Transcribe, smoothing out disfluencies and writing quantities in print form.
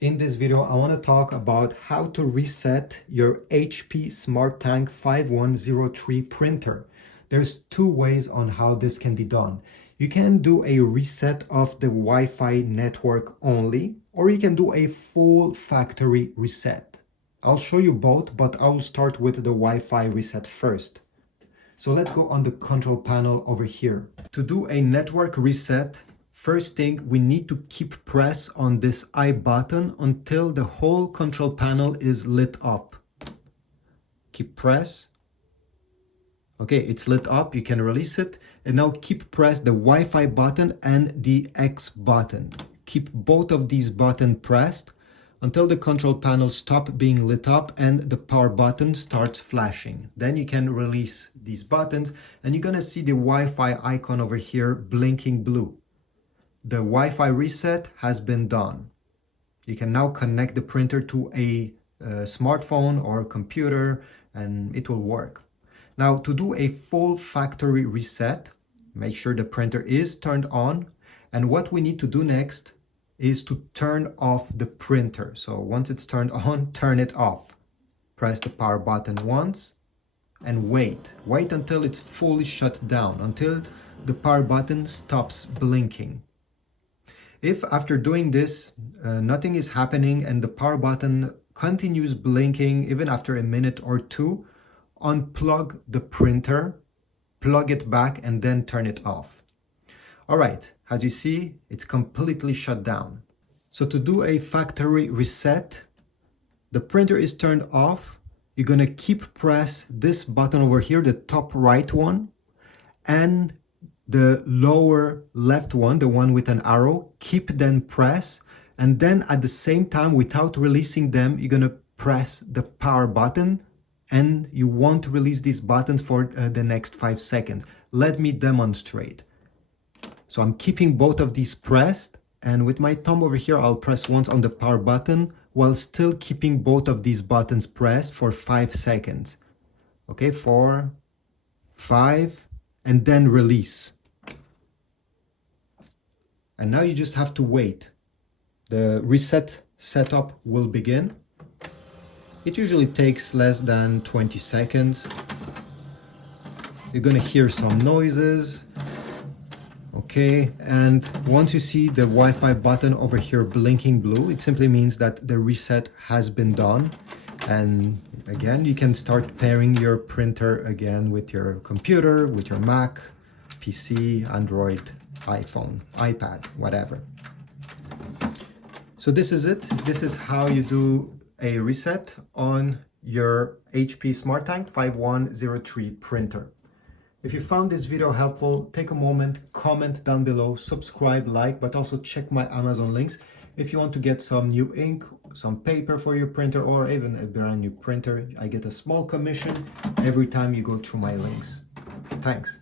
In this video, I want to talk about how to reset your HP SmartTank 5103 printer. There's two ways on how this can be done. You can do a reset of the Wi-Fi network only, or you can do a full factory reset. I'll show you both, but I'll start with the Wi-Fi reset first. So let's go on the control panel over here. To do a network reset, first thing, we need to keep press on this I button until the whole control panel is lit up. Keep press. Okay, it's lit up, you can release it. And now keep press the Wi-Fi button and the X button. Keep both of these buttons pressed until the control panel stops being lit up and the power button starts flashing. Then you can release these buttons and you're gonna see the Wi-Fi icon over here blinking blue. The Wi-Fi reset has been done. You can now connect the printer to a smartphone or computer and it will work. Now to do a full factory reset, make sure the printer is turned on, and what we need to do next is to turn off the printer. So once it's turned on, turn it off. Press the power button once and wait. Wait until it's fully shut down, until the power button stops blinking. If after doing this, nothing is happening and the power button continues blinking even after a minute or two, unplug the printer, plug it back, and then turn it off. All right, as you see, it's completely shut down. So to do a factory reset, the printer is turned off. You're gonna keep press this button over here, the top right one, and the lower left one, the one with an arrow, keep then press, and then at the same time, without releasing them, you're gonna press the power button, and you won't release these buttons for the next 5 seconds. Let me demonstrate. So I'm keeping both of these pressed, and with my thumb over here, I'll press once on the power button while still keeping both of these buttons pressed for 5 seconds. Okay, 4, 5, and then release. And now you just have to wait. The reset setup will begin. It usually takes less than 20 seconds. You're gonna hear some noises. Okay, and once you see the Wi-Fi button over here blinking blue, it simply means that the reset has been done. And again, you can start pairing your printer again with your computer, with your Mac, PC, Android, iPhone, iPad, whatever. So this is it. This is how you do a reset on your HP SmartTank 5103 printer. If you found this video helpful, take a moment, comment down below, subscribe, like, but also check my Amazon links if you want to get some new ink, some paper for your printer, or even a brand new printer. I get a small commission every time you go through my links. Thanks.